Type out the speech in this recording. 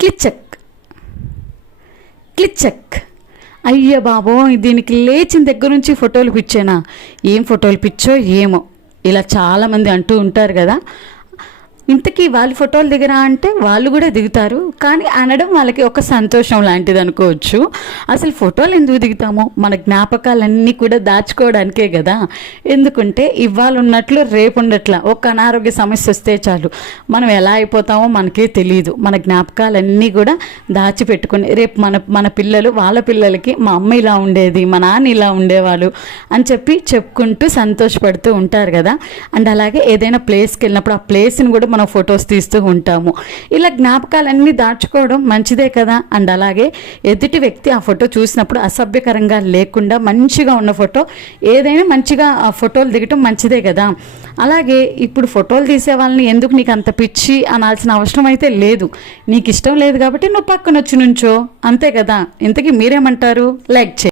క్లిచక్ క్లిచక్. అయ్య బాబో, దీనికి లేచిన దగ్గర నుంచి ఫోటోలు పిచ్చేనా? ఏం ఫోటోలు పిచ్చో ఏమో, ఇలా చాలామంది అంటూ ఉంటారు కదా. ఇంతకీ వాళ్ళు ఫోటోలు దిగరా అంటే వాళ్ళు కూడా దిగుతారు, కానీ అనడం వాళ్ళకి ఒక సంతోషం లాంటిది అనుకోవచ్చు. అసలు ఫోటోలు ఎందుకు దిగుతాము? మన జ్ఞాపకాలన్నీ కూడా దాచుకోవడానికే కదా. ఎందుకంటే ఇవాళ ఉన్నట్లు రేపు ఉండట్లా. ఒక అనారోగ్య సమస్య వస్తే చాలు మనం ఎలా అయిపోతామో మనకే తెలియదు. మన జ్ఞాపకాలన్నీ కూడా దాచిపెట్టుకుని రేపు మన పిల్లలు వాళ్ళ పిల్లలకి మా అమ్మ ఇలా ఉండేది, మా నాన్న ఇలా ఉండేవాళ్ళు అని చెప్పుకుంటూ సంతోషపడుతూ ఉంటారు కదా. అండ్ అలాగే ఏదైనా ప్లేస్కి వెళ్ళినప్పుడు ఆ ప్లేస్ని కూడా మనం ఫొటోస్ తీస్తూ ఉంటాము. ఇలా జ్ఞాపకాలన్నీ దాచుకోవడం మంచిదే కదా. అండ్ అలాగే ఎదుటి వ్యక్తి ఆ ఫోటో చూసినప్పుడు అసభ్యకరంగా లేకుండా మంచిగా ఉన్న ఫోటో, ఏదైనా మంచిగా ఆ ఫోటోలు దిగటం మంచిదే కదా. అలాగే ఇప్పుడు ఫోటోలు తీసే వాళ్ళని ఎందుకు నీకు అంత పిచ్చి అనాల్సిన అవసరం అయితే లేదు. నీకు ఇష్టం లేదు కాబట్టి నువ్వు పక్కన వచ్చి నుంచో, అంతే కదా. ఇంతకీ మీరేమంటారు? లైక్ చేయండి.